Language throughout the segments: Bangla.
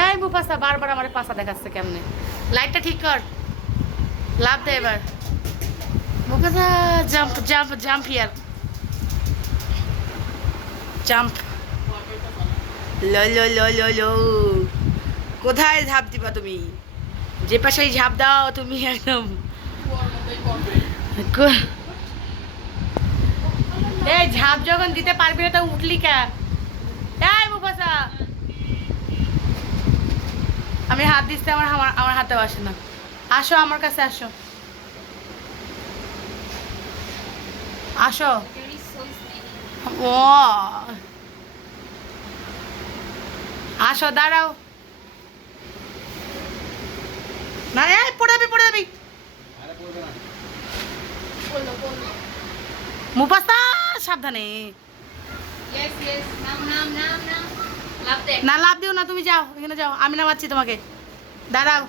এই মুফাসা বারবার আমার পাশা দেখাচ্ছে কেমনে। লাইটটা ঠিক কর, লাভ দে এবার। Mufasa jump jump jump here, jump. লো লো লো লো লো। কোথায় ঝাঁপ দিবা তুমি? যে পাশেই ঝাঁপ দাও তুমি একদম। এই ঝাঁপ যখন দিতে পারবি না তা উঠলি কে? এই মুফাসা, আমি হাত দিচ্ছি, আমার আমার হাতেও আসে না। আসো আমার কাছে, আসো আসো। ও আসো, দাঁড়াও না। এই পড়ে যাবি, পড়ে যাবি। মুফাসা সাবধানে। না লাভ দিও না, তুমি যাও, এখানে যাও, আমি নামাচ্ছি তোমাকে। দাঁড়াও।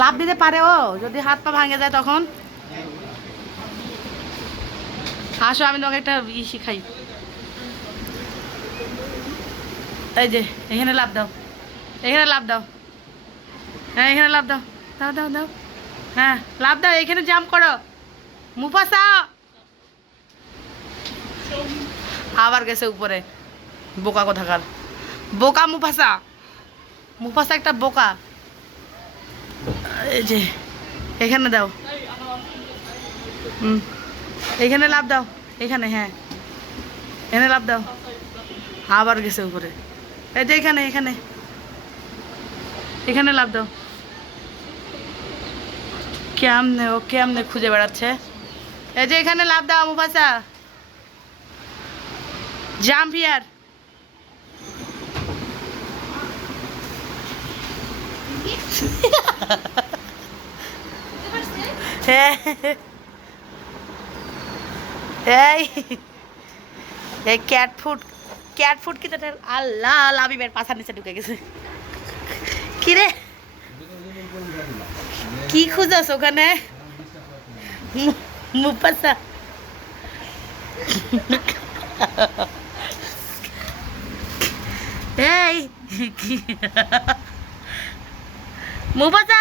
লাভ দিতে পারে ও, যদি হাত পা ভাঙে যায় তখন। আসো আমি তোমাকে একটা শিখাই। এই যে এখানে লাভ দাও, এখানে লাভ দাও। হ্যাঁ এখানে লাভ দাও, দাও দাও দাও। হ্যাঁ লাভ দাও, এখানে জাম্প করো মুফাসা। আবার গেছে উপরে, বোকা কোথাকার, বোকা মুফাসা। মুফাসা একটা বোকা। এই যে এখানে দাও, এখানে লাভ দাও, এখানে, হ্যাঁ এখানে লাভ দাও। আবার গেছে উপরে। এই যে এখানে, এখানে এখানে লাভ দাও। কেমনে ও কেমনে খুঁজে বেড়াচ্ছে। এই যে এখানে লাভ দাও মুফাসা, জাম্প হিয়ার। এই এই ক্যাট ফুড, ক্যাট ফুড কি তোর? আল্লাহ লাবিবের পাছার নিচে ঢুকে গেছে। কি রে, কি খুঁজছ ওখানে মুফাসা? এই মুফাসা